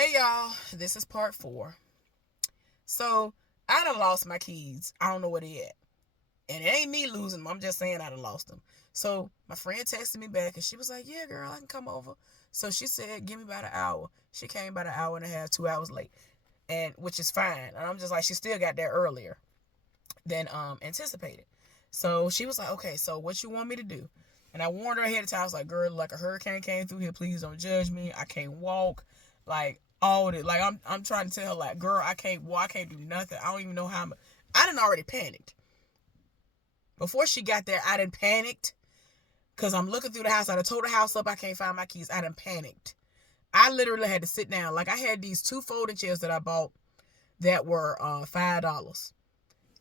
Hey y'all, this is part 4. So I done lost my keys. I don't know where they at. And it ain't me losing them. I'm just saying I done lost them. So my friend texted me back and she was like, yeah, girl, I can come over. So she said, give me about an hour. She came about an hour and a half, 2 hours late. And which is fine. And I'm just like, she still got there earlier than anticipated. So she was like, okay, so what you want me to do? And I warned her ahead of time. I was like, girl, like a hurricane came through here. Please don't judge me. I can't walk. Like all of it. Like I'm trying to tell her, like, girl, I can't walk. I can't do nothing. I don't even know how I done already panicked. Before she got there, I done panicked. Cause I'm looking through the house. I done tore the house up. I can't find my keys. I done panicked. I literally had to sit down. Like I had these 2 folding chairs that I bought that were $5.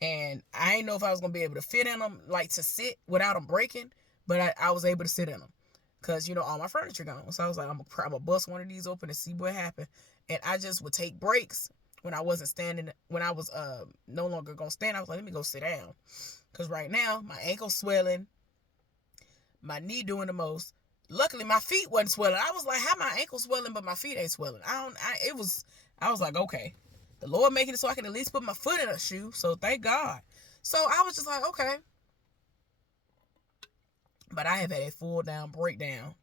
And I didn't know if I was going to be able to fit in them, like to sit without them breaking, but I was able to sit in them because, all my furniture gone. So I was like, I'm going to bust one of these open and see what happened. And I just would take breaks when I wasn't standing, when I was no longer going to stand. I was like, let me go sit down. Because right now, my ankle's swelling, my knee doing the most. Luckily, my feet wasn't swelling. I was like, how my ankle swelling, but my feet ain't swelling? I was like, okay. The Lord making it so I can at least put my foot in a shoe. So thank God. So I was just like, okay. But I have had a full down breakdown.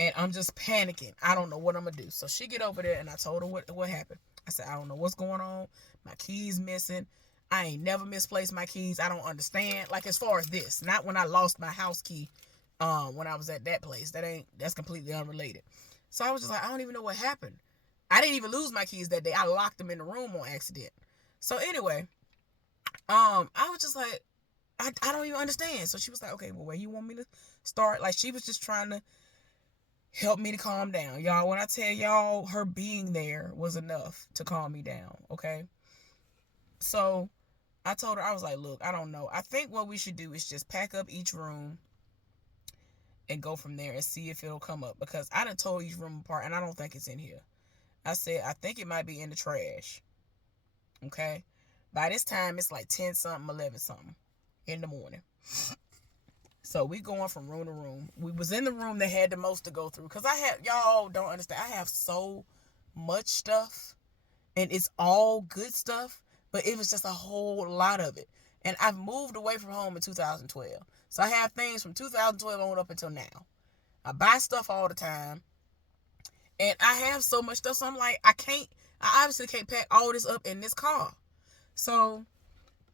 And I'm just panicking. I don't know what I'm going to do. So she get over there and I told her what happened. I said, I don't know what's going on. My keys missing. I ain't never misplaced my keys. I don't understand. Like as far as this. Not when I lost my house key when I was at that place. That's completely unrelated. So I was just like, I don't even know what happened. I didn't even lose my keys that day. I locked them in the room on accident. So anyway, I was just like, I don't even understand. So she was like, okay, well, where you want me to start? Like she was just trying to help me to calm down. Y'all, when I tell y'all her being there was enough to calm me down, okay? So I told her, I was like, look, I don't know. I think what we should do is just pack up each room and go from there and see if it'll come up. Because I done tore each room apart and I don't think it's in here. I said, I think it might be in the trash. Okay? By this time, it's like 10 something, 11 something in the morning. So we going from room to room. We was in the room that had the most to go through. Because y'all don't understand, I have so much stuff. And it's all good stuff. But it was just a whole lot of it. And I've moved away from home in 2012. So I have things from 2012 on up until now. I buy stuff all the time. And I have so much stuff, so I'm like, I obviously can't pack all this up in this car. So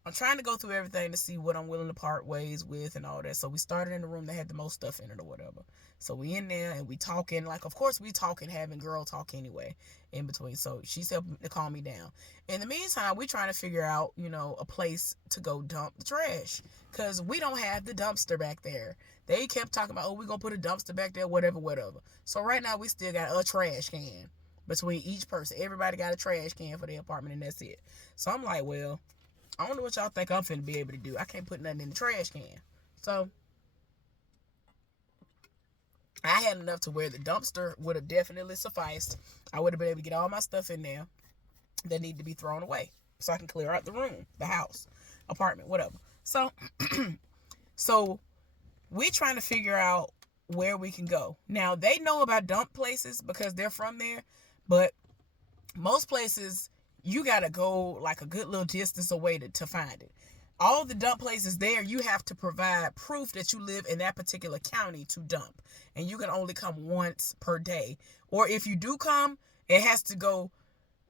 I'm trying to go through everything to see what I'm willing to part ways with and all that. So we started in the room that had the most stuff in it or whatever. So we in there and we talking, like, of course we talking, having girl talk anyway in between. So she's helping to calm me down. In the meantime, we trying to figure out, a place to go dump the trash. Because we don't have the dumpster back there. They kept talking about, we're going to put a dumpster back there, whatever. So right now we still got a trash can between each person. Everybody got a trash can for their apartment and that's it. So I'm like, well, I don't know what y'all think I'm finna be able to do. I can't put nothing in the trash can. So I had enough to where the dumpster would have definitely sufficed. I would have been able to get all my stuff in there that needed to be thrown away. So I can clear out the room, the house, apartment, whatever. So so we trying to figure out where we can go. Now they know about dump places because they're from there, but most places you gotta go like a good little distance away to find it. All the dump places there, you have to provide proof that you live in that particular county to dump. And you can only come once per day. Or if you do come, it has to go,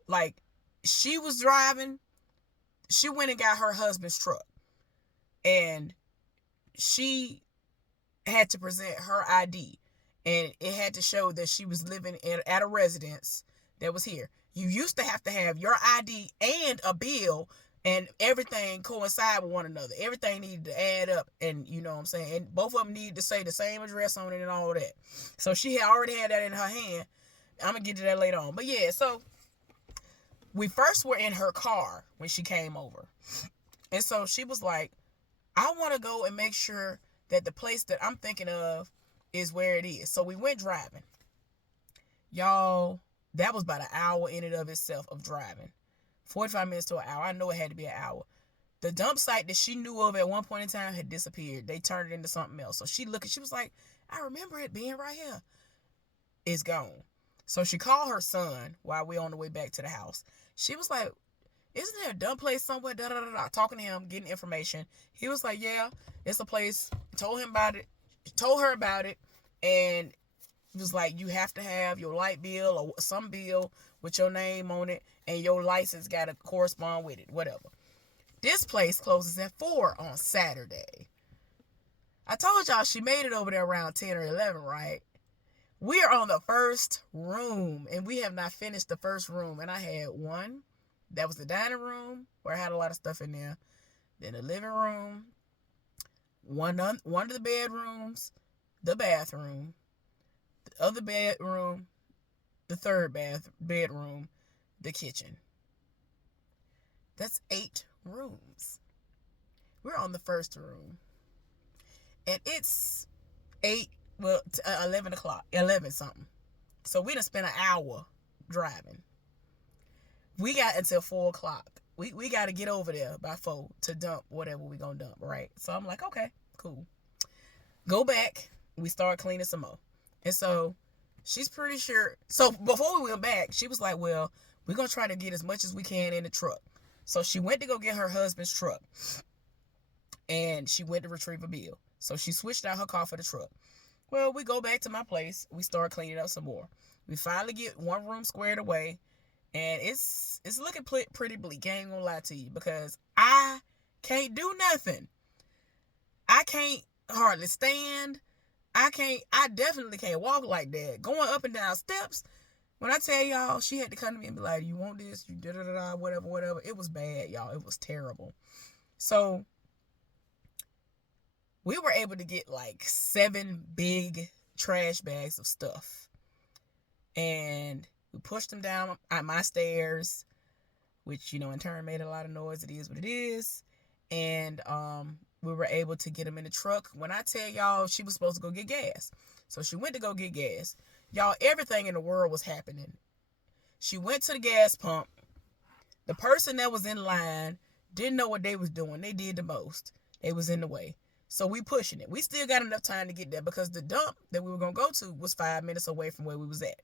like, she was driving, she went and got her husband's truck. And she had to present her ID. And it had to show that she was living at a residence that was here. You used to have your ID and a bill and everything coincide with one another. Everything needed to add up, and you know what I'm saying? And both of them needed to say the same address on it and all that. So she had already had that in her hand. I'm going to get to that later on. But yeah, so we first were in her car when she came over. And so she was like, I want to go and make sure that the place that I'm thinking of is where it is. So we went driving. Y'all, that was about an hour in and of itself of driving. 45 minutes to an hour. I know it had to be an hour. The dump site that she knew of at one point in time had disappeared. They turned it into something else. So she was like, I remember it being right here. It's gone. So she called her son while we on the way back to the house. She was like, isn't there a dumb place somewhere? Da, da, da, da. Talking to him, getting information. He was like, yeah, it's a place. Told him about it. Told her about it. And it was like, you have to have your light bill or some bill with your name on it. And your license got to correspond with it. Whatever. This place closes at 4 on Saturday. I told y'all she made it over there around 10 or 11, right? We are on the first room, and we have not finished the first room. And I had one. That was the dining room, where I had a lot of stuff in there. Then the living room, one of the bedrooms, the bathroom, the other bedroom, the third bedroom, the kitchen. That's 8 rooms. We're on the first room. And it's 11 o'clock, 11 something. So we done spent an hour driving. We got until 4 o'clock. We got to get over there by 4 to dump whatever we going to dump, right? So I'm like, okay, cool. Go back. We start cleaning some more. And so she's pretty sure. So before we went back, she was like, well, we're going to try to get as much as we can in the truck. So she went to go get her husband's truck. And she went to retrieve a bill. So she switched out her car for the truck. Well, we go back to my place. We start cleaning up some more. We finally get one room squared away. And it's looking pretty bleak. I ain't gonna lie to you. Because I can't do nothing. I can't hardly stand. I definitely can't walk like that. Going up and down steps. When I tell y'all, she had to come to me and be like, you want this? You da-da-da-da, whatever. It was bad, y'all. It was terrible. So we were able to get like 7 big trash bags of stuff. And we pushed them down my stairs, which, in turn made a lot of noise. It is what it is. And we were able to get them in the truck. When I tell y'all, she was supposed to go get gas. So she went to go get gas. Y'all, everything in the world was happening. She went to the gas pump. The person that was in line didn't know what they was doing. They did the most. They was in the way. So we pushing it. We still got enough time to get there because the dump that we were going to go to was 5 minutes away from where we was at.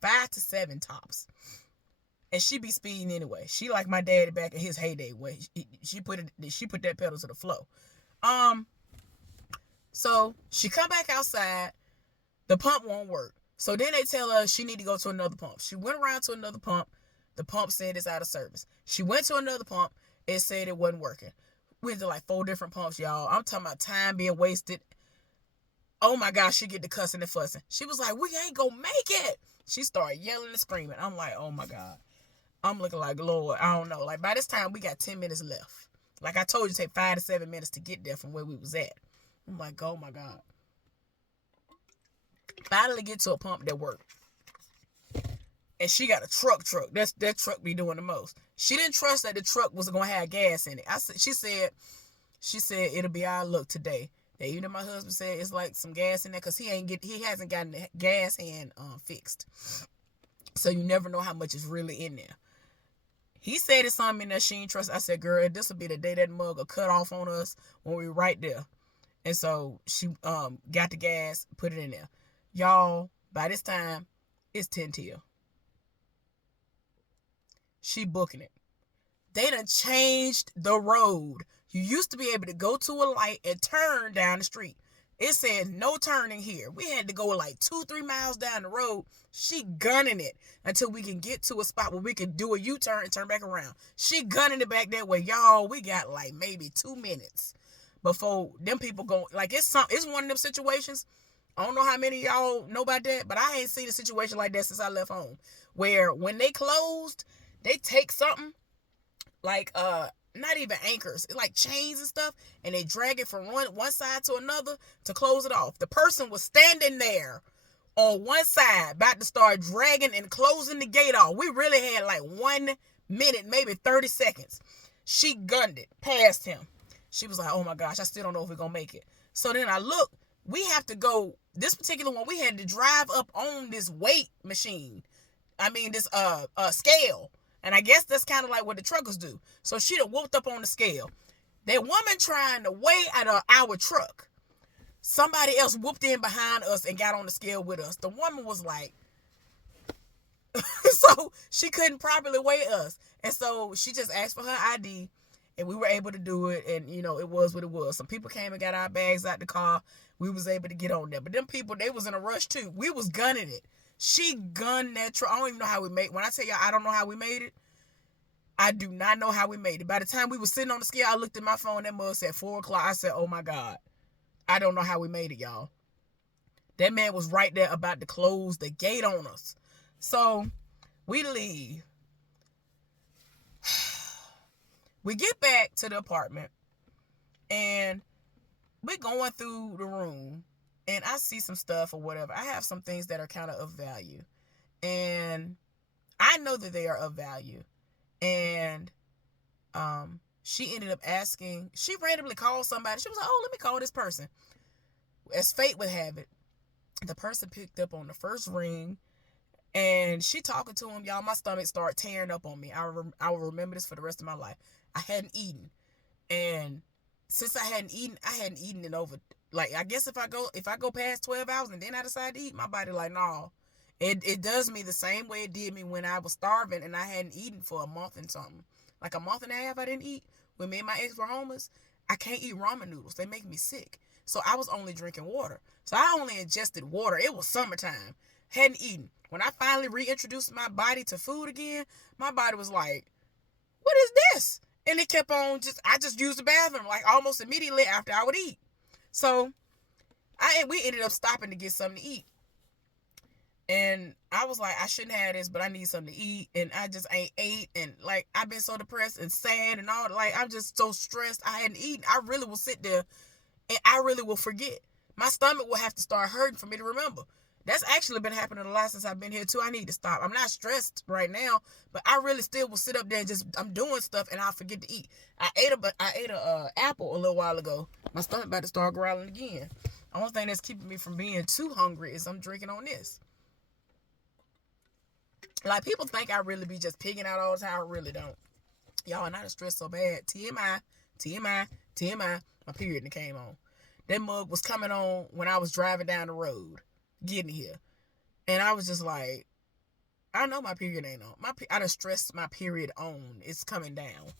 5 to 7 tops. And she be speeding anyway. She like my daddy back in his heyday way. She put that pedal to the floor. So she come back outside. The pump won't work. So then they tell her she need to go to another pump. She went around to another pump. The pump said it's out of service. She went to another pump. It said it wasn't working. We went to like 4 different pumps, y'all. I'm talking about time being wasted. Oh my gosh, she get to cussing and fussing. She was like, we ain't gonna make it. She started yelling and screaming. I'm like, oh my God. I'm looking like, Lord, I don't know. Like by this time, we got 10 minutes left. Like I told you, it take 5 to 7 minutes to get there from where we was at. I'm like, oh my God. Finally get to a pump that worked. And she got a truck. That truck be doing the most. She didn't trust that the truck was gonna have gas in it. She said it'll be our luck today. That even my husband said it's like some gas in there because he hasn't gotten the gas hand fixed. So you never know how much is really in there. He said it's something in there she ain't trust. I said, girl, this will be the day that mug will cut off on us when we right there. And so she got the gas, put it in there. Y'all, by this time, it's 10 till. She booking it. They done changed the road. You used to be able to go to a light and turn down the street. It said no turning here. We had to go like 2-3 miles down the road. She gunning it until we can get to a spot where we can do a U-turn and turn back around. She gunning it back that way. Y'all, we got like maybe 2 minutes before them people go. Like it's one of them situations. I don't know how many of y'all know about that, but I ain't seen a situation like that since I left home. Where when they closed, they take something like not even anchors, it's like chains and stuff, and they drag it from one side to another to close it off. The person was standing there on one side about to start dragging and closing the gate off. We really had like 1 minute, maybe 30 seconds. She gunned it past him. She was like, oh my gosh, I still don't know if we're gonna make it. So then I look, we have to go, this particular one, we had to drive up on this weight machine. I mean this scale. And I guess that's kind of like what the truckers do. So she done whooped up on the scale. That woman trying to weigh at our truck. Somebody else whooped in behind us and got on the scale with us. The woman was like, So she couldn't properly weigh us. And so she just asked for her ID, and we were able to do it. And, it was what it was. Some people came and got our bags out the car. We was able to get on there. But them people, they was in a rush too. We was gunning it. She gunned that truck. I don't even know how we made it. When I tell y'all I don't know how we made it, I do not know how we made it. By the time we were sitting on the scale, I looked at my phone. That mug said 4 o'clock. I said, oh my God. I don't know how we made it, y'all. That man was right there about to close the gate on us. So we leave. We get back to the apartment, and we're going through the room, and I see some stuff or whatever. I have some things that are kind of value, and I know that they are of value. And she ended up asking, she randomly called somebody. She was like, oh, let me call this person. As fate would have it, the person picked up on the first ring, and she talking to him. Y'all, my stomach started tearing up on me. I will remember this for the rest of my life. I hadn't eaten, and since I hadn't eaten in over, like, I guess if I go past 12 hours and then I decide to eat, my body like, no. It does me the same way it did me when I was starving and I hadn't eaten for a month and something. Like a month and a half I didn't eat. When me and my ex were homeless, I can't eat ramen noodles. They make me sick. So I was only drinking water. So I only ingested water. It was summertime. Hadn't eaten. When I finally reintroduced my body to food again, my body was like, what is this? And it kept on I just used the bathroom like almost immediately after I would eat. So we ended up stopping to get something to eat. And I was like, I shouldn't have this, but I need something to eat. And I just ain't ate. And like, I've been so depressed and sad and all. Like, I'm just so stressed. I hadn't eaten. I really will sit there and I really will forget. My stomach will have to start hurting for me to remember. That's actually been happening a lot since I've been here too. I need to stop. I'm not stressed right now, but I really still will sit up there and I'm doing stuff and I'll forget to eat. I ate a apple a little while ago. My stomach about to start growling again. The only thing that's keeping me from being too hungry is I'm drinking on this. Like, people think I really be just pigging out all the time. I really don't. Y'all, and I done stressed so bad. TMI. My period came on. That mug was coming on when I was driving down the road, getting here. And I was just like, I know my period ain't on. I done stressed my period on. It's coming down.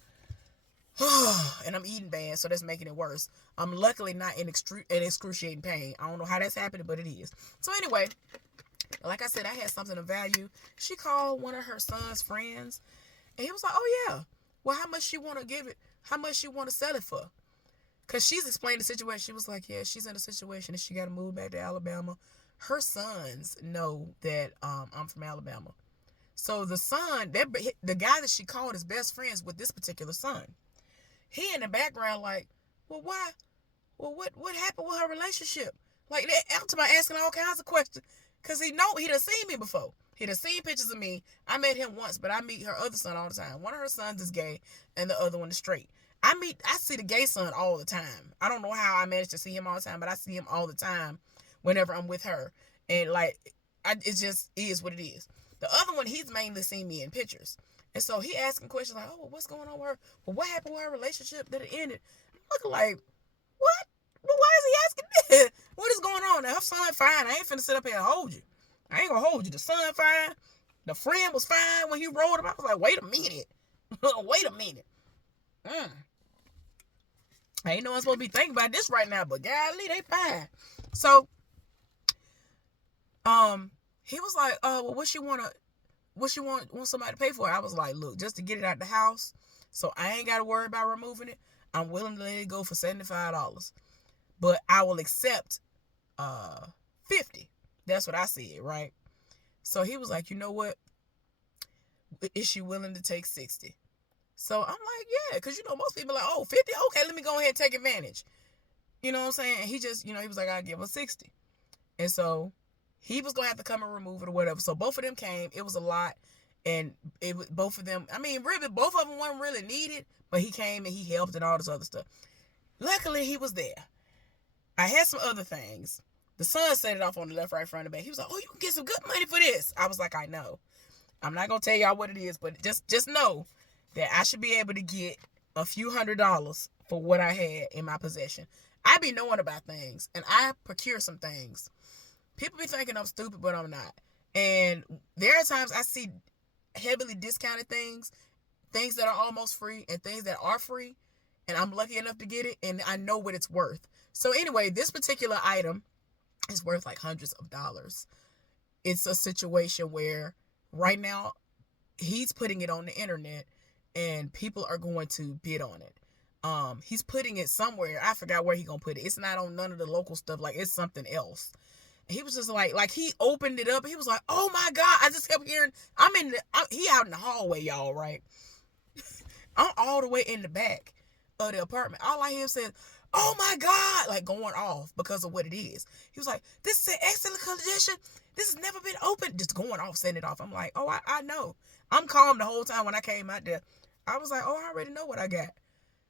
And I'm eating bad, so that's making it worse. I'm luckily not in excruciating pain. I don't know how that's happening, but it is. So anyway, like I said, I had something of value. She called one of her son's friends, and he was like, oh yeah, well, how much she want to give it? How much she want to sell it for? Because she's explained the situation. She was like, yeah, she's in a situation and she got to move back to Alabama. Her sons know that I'm from Alabama. So the son, the guy that she called is best friends with this particular son. He in the background like, well, why? Well, what happened with her relationship? Like, they're asking all kinds of questions. Because he done seen me before. He done seen pictures of me. I met him once, but I meet her other son all the time. One of her sons is gay, and the other one is straight. I see the gay son all the time. I don't know how I managed to see him all the time, but I see him all the time whenever I'm with her. And, like, it just is what it is. The other one, he's mainly seen me in pictures. And so he asking questions like, oh, what's going on with her? Well, what happened with her relationship that it ended? I'm looking like, what? Well, why is he asking this? What is going on? Now, her son fine. I ain't finna sit up here and hold you. I ain't gonna hold you. The son fine. The friend was fine when he rolled him. I was like, wait a minute. Wait a minute. I ain't no one supposed to be thinking about this right now, but golly, they fine. So, he was like, well, what she want somebody to pay for it? I was like, look, just to get it out the house, so I ain't got to worry about removing it, I'm willing to let it go for $75. But I will accept $50. That's what I said, right? So he was like, you know what? Is she willing to take $60? So I'm like, yeah, because, most people are like, oh, $50? Okay, let me go ahead and take advantage. You know what I'm saying? And he just, he was like, I'll give her $60. And so he was going to have to come and remove it or whatever. So both of them came. It was a lot. And both of them, really, both of them weren't really needed, but he came and he helped and all this other stuff. Luckily, he was there. I had some other things. The son set it off on the left, right, front, and back. He was like, oh, you can get some good money for this. I was like, I know. I'm not going to tell y'all what it is, but just know that I should be able to get a few $100s for what I had in my possession. I be knowing about things, and I procure some things. People be thinking I'm stupid, but I'm not. And there are times I see heavily discounted things that are almost free, and things that are free, and I'm lucky enough to get it, and I know what it's worth. So anyway, this particular item is worth like hundreds of dollars. It's a situation where right now he's putting it on the internet and people are going to bid on it. He's putting it somewhere. I forgot where he gonna put it. It's not on none of the local stuff. Like, it's something else. He was just like he opened it up. He was like, "Oh my God!" I just kept hearing. He out in the hallway, y'all. Right? I'm all the way in the back of the apartment. All I hear him saying, "Oh my God!" Like, going off because of what it is. He was like, "This is an excellent condition. This has never been opened." Just going off, sending it off. I'm like, "Oh, I know." I'm calm the whole time. When I came out there, I was like, "Oh, I already know what I got.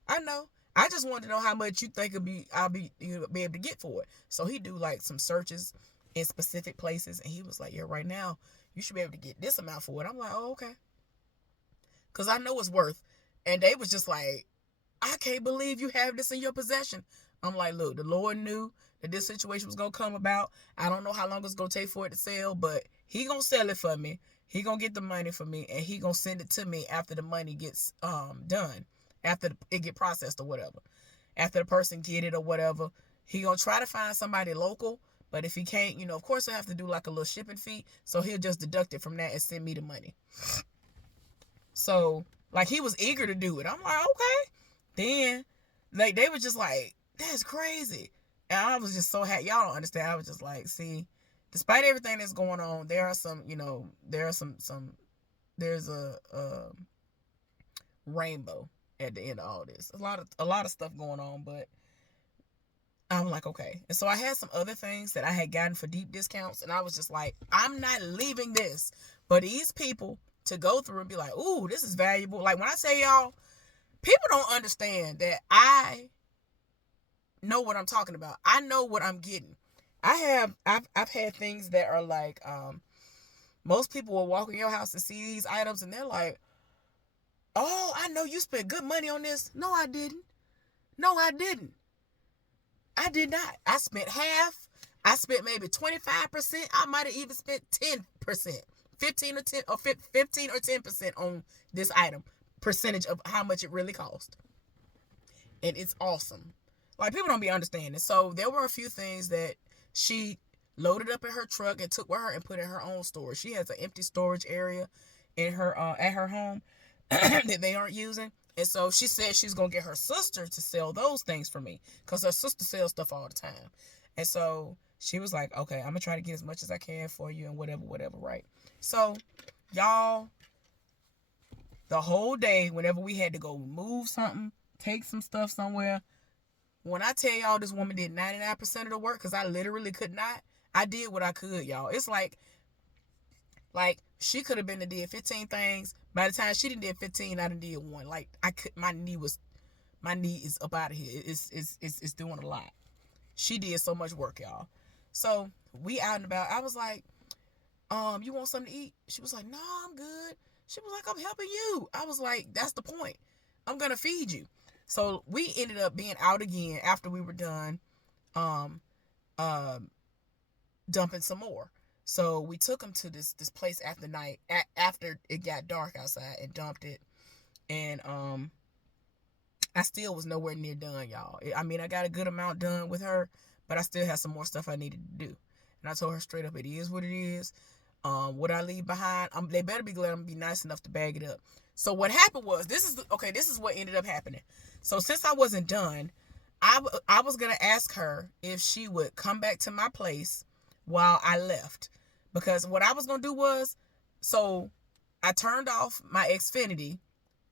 I know. I just wanted to know how much you think I'll be able to get for it." So he do like some searches in specific places, and he was like, "Yeah, right now you should be able to get this amount for it." I'm like, "Oh, okay," because I know it's worth. And they was just like, "I can't believe you have this in your possession." I'm like, "Look, the Lord knew that this situation was gonna come about. I don't know how long it's gonna take for it to sell, but he gonna sell it for me. He gonna get the money for me, and he gonna send it to me after the money gets done, after it get processed or whatever, after the person get it or whatever. He gonna try to find somebody local, but if he can't, of course he'll have to do like a little shipping fee. So he'll just deduct it from that and send me the money." So like, he was eager to do it. I'm like, okay. Then like, they were just like, "That's crazy," and I was just so happy. Y'all don't understand. I was just like, see, despite everything that's going on, there are some, there are some there's a rainbow at the end of all this. A lot of stuff going on, but I'm like, okay. And so I had some other things that I had gotten for deep discounts, and I was just like, I'm not leaving this for these people to go through and be like, "Ooh, this is valuable." Like, when I say y'all, people don't understand that I know what I'm talking about. I know what I'm getting. I've had things that are like, most people will walk in your house and see these items and they're like, "Oh, I know you spent good money on this." No, I didn't. No, I didn't. I did not. I spent half. I spent maybe 25%. I might have even spent 10%. 15 or 10% on this item. Percentage of how much it really cost. And it's awesome. Like, people don't be understanding. So there were a few things that she loaded up in her truck and took with her and put in her own storage. She has an empty storage area in her at her home that they aren't using. And so she said she's going to get her sister to sell those things for me, because her sister sells stuff all the time. And so she was like, "Okay, I'm going to try to get as much as I can for you," and whatever, right? So, y'all, the whole day, whenever we had to go move something, take some stuff somewhere, when I tell y'all this woman did 99% of the work, because I literally could not, I did what I could, y'all. It's like she could have been to did 15 things. By the time she did 15, I done did one. Like, my knee is up out of here. It's doing a lot. She did so much work, y'all. So we out and about. I was like, "You want something to eat?" She was like, "No, I'm good." She was like, "I'm helping you." I was like, "That's the point. I'm gonna feed you." So we ended up being out again after we were done, um, um, dumping some more. So we took them to this place after it got dark outside, and dumped it. And I still was nowhere near done, y'all. I mean, I got a good amount done with her, but I still had some more stuff I needed to do. And I told her straight up, it is what it is. What I leave behind, they better be glad I'm gonna be nice enough to bag it up. So what happened was, this is what ended up happening. So since I wasn't done, I was gonna ask her if she would come back to my place while I left, because what I was gonna do was, so I turned off my Xfinity.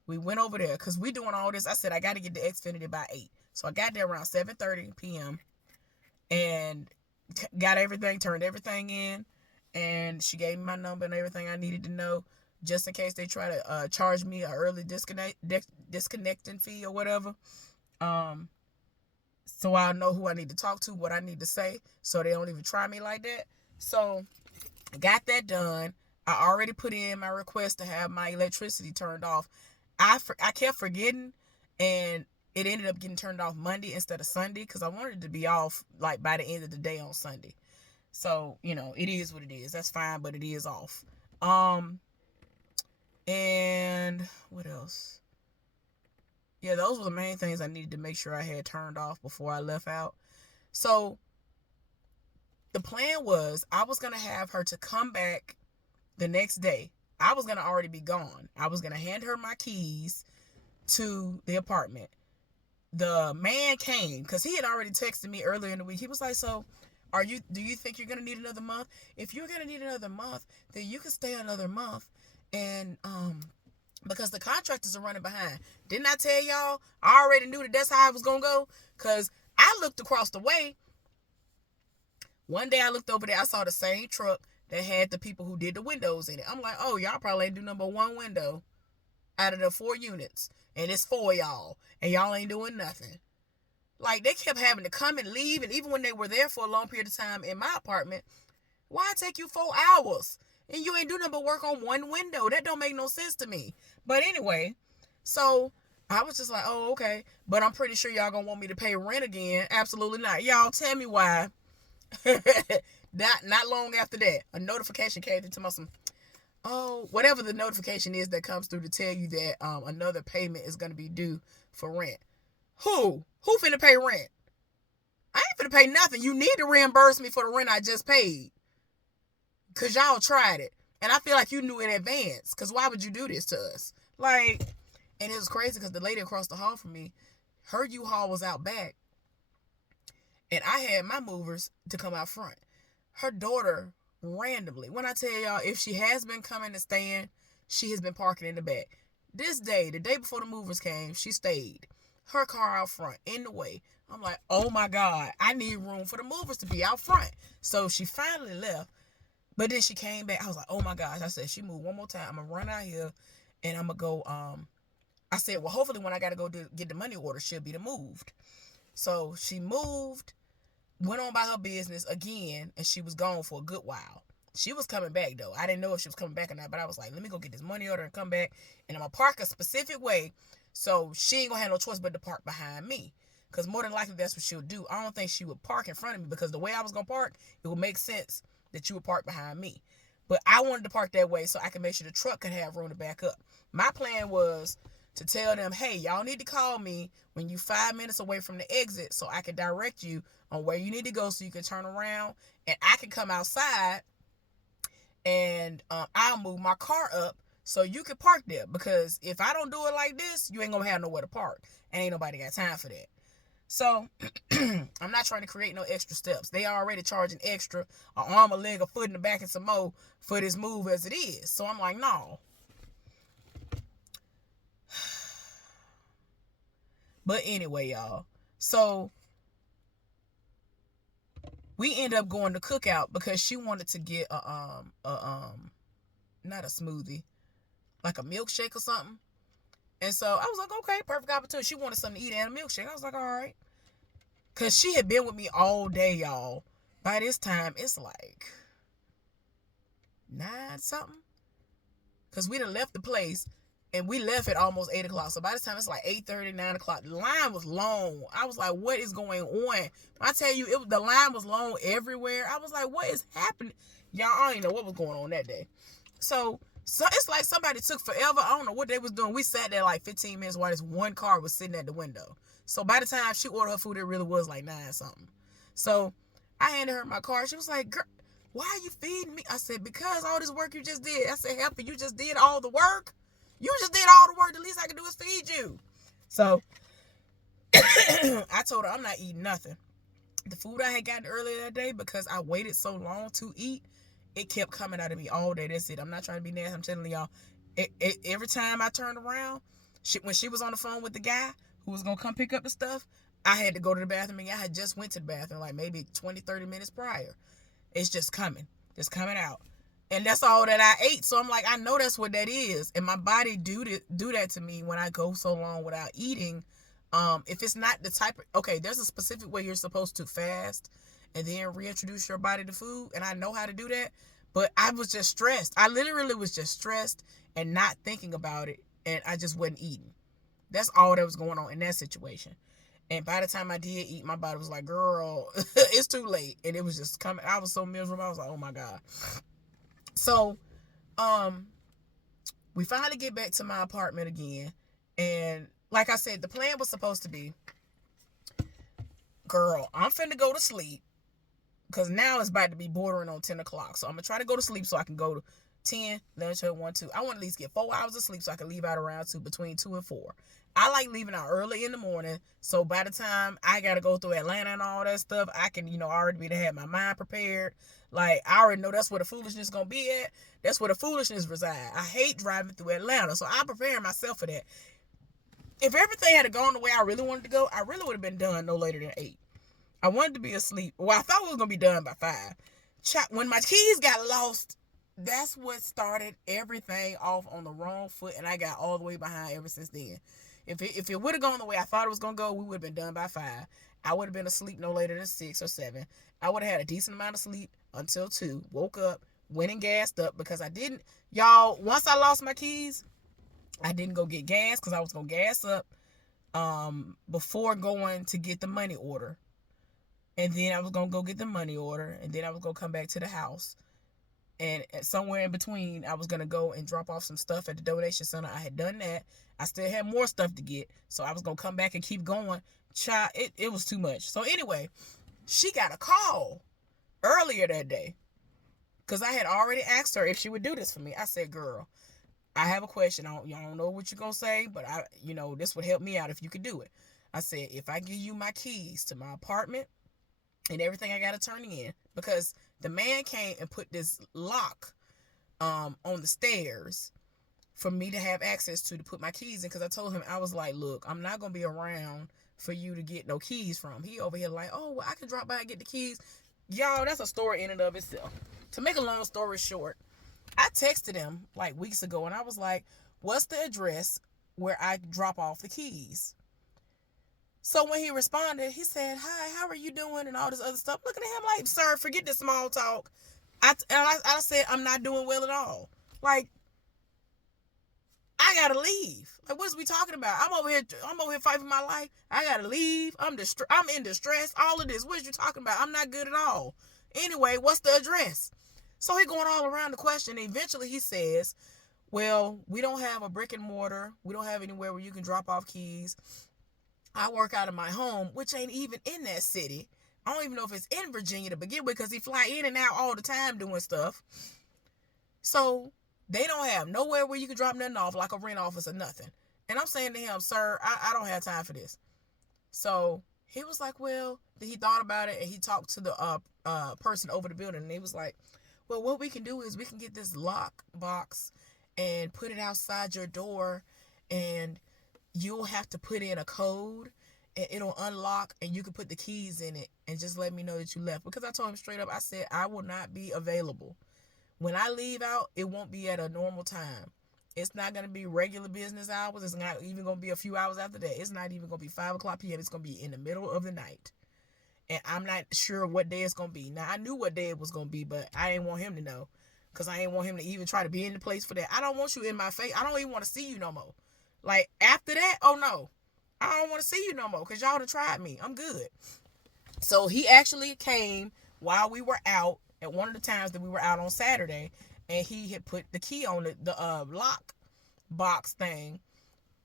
We went over there because we doing all this. I said I got to get the Xfinity by 8, so I got there around 7:30 p.m. and got everything, turned everything in, and she gave me my number and everything I needed to know, just in case they try to charge me an early disconnecting fee or whatever. So I'll know who I need to talk to, what I need to say, so they don't even try me like that. So I got that done. I already put in my request to have my electricity turned off. I kept forgetting, and it ended up getting turned off Monday instead of Sunday, because I wanted it to be off like by the end of the day on Sunday. So, it is what it is. That's fine, but it is off. And what else? Yeah, those were the main things I needed to make sure I had turned off before I left out. So the plan was I was going to have her to come back the next day. I was going to already be gone. I was going to hand her my keys to the apartment. The man came because he had already texted me earlier in the week. He was like, so do you think you're going to need another month? If you're going to need another month, then you can stay another month. And because the contractors are running behind. Didn't I tell y'all? I already knew that that's how it was going to go. Because I looked across the way. One day I looked over there. I saw the same truck that had the people who did the windows in it. I'm like, oh, y'all probably ain't do number one window out of the 4 units. And it's 4 y'all. And y'all ain't doing nothing. Like, they kept having to come and leave. And even when they were there for a long period of time in my apartment, why take you 4 hours? And you ain't do nothing but work on 1 window. That don't make no sense to me. But anyway, so I was just like, oh, okay. But I'm pretty sure y'all gonna want me to pay rent again. Absolutely not. Y'all tell me why. Not long after that, a notification came into my whatever the notification is that comes through to tell you that another payment is going to be due for rent. Who finna pay rent? I ain't finna pay nothing. You need to reimburse me for the rent I just paid, because y'all tried it, and I feel like you knew in advance, because why would you do this to us? Like, and it was crazy because the lady across the hall from me, her U-Haul was out back, and I had my movers to come out front. Her daughter randomly, when I tell y'all, if she has been coming and staying, she has been parking in the back. This day, the day before the movers came, she stayed. Her car out front, in the way. I'm like, oh my God, I need room for the movers to be out front. So she finally left, but then she came back. I was like, oh my gosh. I said, she moved one more time, I'm going to run out here and I'm going to go, I said, well, hopefully when I got to go get the money order, she'll be moved. So she moved, went on by her business again, and she was gone for a good while. She was coming back, though. I didn't know if she was coming back or not, but I was like, let me go get this money order and come back, and I'm going to park a specific way, so she ain't going to have no choice but to park behind me, because more than likely that's what she'll do. I don't think she would park in front of me, because the way I was going to park, it would make sense that you would park behind me. But I wanted to park that way so I could make sure the truck could have room to back up. My plan was to tell them, hey, y'all need to call me when you 5 minutes away from the exit so I can direct you on where you need to go so you can turn around and I can come outside and I'll move my car up so you can park there. Because if I don't do it like this, you ain't going to have nowhere to park. And ain't nobody got time for that. So I'm not trying to create no extra steps. They already charging extra, an arm, a leg, a foot in the back, and some more for this move as it is. So I'm like, no. But anyway, y'all. So we end up going to Cookout because she wanted to get not a smoothie, like a milkshake or something. And so I was like, okay, perfect opportunity. She wanted something to eat and a milkshake. I was like, all right. Because she had been with me all day, y'all. By this time, it's like 9 something. Because we done left the place, and we left at almost 8 o'clock. So by this time, it's like 8:30, 9 o'clock. The line was long. I was like, what is going on? I tell you, the line was long everywhere. I was like, what is happening? Y'all, I don't even know what was going on that day. So it's like somebody took forever. I don't know what they was doing. We sat there like 15 minutes while this one car was sitting at the window. So by the time she ordered her food, it really was like 9 something. So I handed her my car. She was like, girl, why are you feeding me? I said, because all this work you just did. I said, help you just did all the work. You just did all the work. The least I can do is feed you. So I told her I'm not eating nothing. The food I had gotten earlier that day, because I waited so long to eat, it kept coming out of me all day. That's it. I'm not trying to be nasty. I'm telling y'all, every time I turned around, when she was on the phone with the guy who was going to come pick up the stuff, I had to go to the bathroom. And I had just went to the bathroom like maybe 20, 30 minutes prior. It's just coming. It's coming out. And that's all that I ate. So I'm like, I know that's what that is. And my body do that to me when I go so long without eating. If it's not the type of, okay, there's a specific way you're supposed to fast and then reintroduce your body to food. And I know how to do that. But I was just stressed. I literally was just stressed and not thinking about it. And I just wasn't eating. That's all that was going on in that situation. And by the time I did eat, my body was like, girl, it's too late. And it was just coming. I was so miserable. I was like, oh my God. So, We finally get back to my apartment again. And like I said, the plan was supposed to be, girl, I'm finna go to sleep. Because now it's about to be bordering on 10 o'clock. So I'm going to try to go to sleep so I can go to 10, 11, 12, 1, 2. I want to at least get 4 hours of sleep so I can leave out around 2, between 2 and 4. I like leaving out early in the morning. So by the time I got to go through Atlanta and all that stuff, I can, already be to have my mind prepared. Like, I already know that's where the foolishness going to be at. That's where the foolishness reside. I hate driving through Atlanta. So I'm preparing myself for that. If everything had gone the way I really wanted to go, I really would have been done no later than 8. I wanted to be asleep. Well, I thought we was going to be done by 5. When my keys got lost, that's what started everything off on the wrong foot, and I got all the way behind ever since then. If it would have gone the way I thought it was going to go, we would have been done by 5. I would have been asleep no later than 6 or 7. I would have had a decent amount of sleep until 2. Woke up, went and gassed up because I didn't. Y'all, once I lost my keys, I didn't go get gas because I was going to gas up before going to get the money order. And then I was going to go get the money order. And then I was going to come back to the house. And somewhere in between, I was going to go and drop off some stuff at the donation center. I had done that. I still had more stuff to get. So I was going to come back and keep going. Child, it was too much. So anyway, she got a call earlier that day. Because I had already asked her if she would do this for me. I said, girl, I have a question. You don't know what you're going to say. But, this would help me out if you could do it. I said, if I give you my keys to my apartment, and everything I got to turn in, because the man came and put this lock on the stairs for me to have access to put my keys in, because I told him, I was like, look, I'm not going to be around for you to get no keys from. He over here like, oh, well, I can drop by and get the keys. Y'all, that's a story in and of itself. To make a long story short, I texted him like weeks ago, and I was like, what's the address where I drop off the keys? So when he responded, he said, hi, how are you doing? And all this other stuff. Looking at him like, sir, forget the small talk. I said, I'm not doing well at all. Like, I got to leave. Like, what is we talking about? I'm over here fighting for my life. I got to leave. I'm in distress. All of this. What is you talking about? I'm not good at all. Anyway, what's the address? So he going all around the question. And eventually he says, well, we don't have a brick and mortar. We don't have anywhere where you can drop off keys. I work out of my home, which ain't even in that city. I don't even know if it's in Virginia to begin with, because he fly in and out all the time doing stuff. So they don't have nowhere where you can drop nothing off, like a rent office or nothing. And I'm saying to him, sir, I don't have time for this. So he was like, well, he thought about it, and he talked to the person over the building, and he was like, well, what we can do is we can get this lock box and put it outside your door, and you'll have to put in a code, and it'll unlock, and you can put the keys in it, and just let me know that you left. Because I told him straight up, I said, I will not be available. When I leave out, it won't be at a normal time. It's not going to be regular business hours. It's not even going to be a few hours after that. It's not even going to be 5 o'clock p.m. It's going to be in the middle of the night. And I'm not sure what day it's going to be. Now, I knew what day it was going to be, but I didn't want him to know, because I didn't want him to even try to be in the place for that. I don't want you in my face. I don't even want to see you no more. Like, after that, oh no, I don't want to see you no more, because y'all done tried me. I'm good. So he actually came while we were out at one of the times that we were out on Saturday, and he had put the key on the lock box thing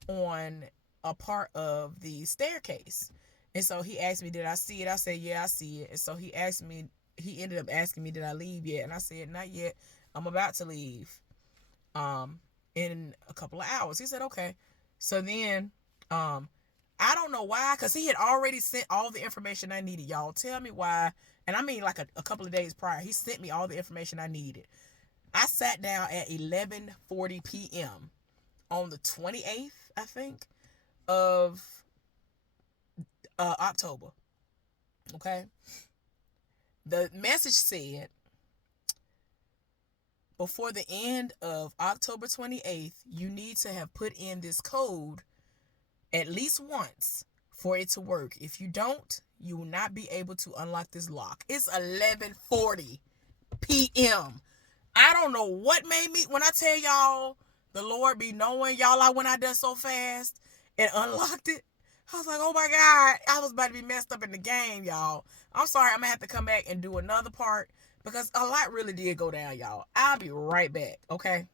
on a part of the staircase. And so he asked me, did I see it? I said, yeah, I see it. And so he ended up asking me, did I leave yet? And I said, not yet. I'm about to leave in a couple of hours. He said, okay. So then, I don't know why, because he had already sent all the information I needed, y'all. Tell me why. And I mean like a couple of days prior, he sent me all the information I needed. I sat down at 11:40 p.m. on the 28th, I think, of October. Okay? The message said, before the end of October 28th, you need to have put in this code at least once for it to work. If you don't, you will not be able to unlock this lock. It's 11:40 p.m. I don't know what made me, when I tell y'all, the Lord be knowing, y'all, I went out there so fast and unlocked it. I was like, oh my God, I was about to be messed up in the game, y'all. I'm sorry, I'm going to have to come back and do another part, because a lot really did go down, y'all. I'll be right back, okay?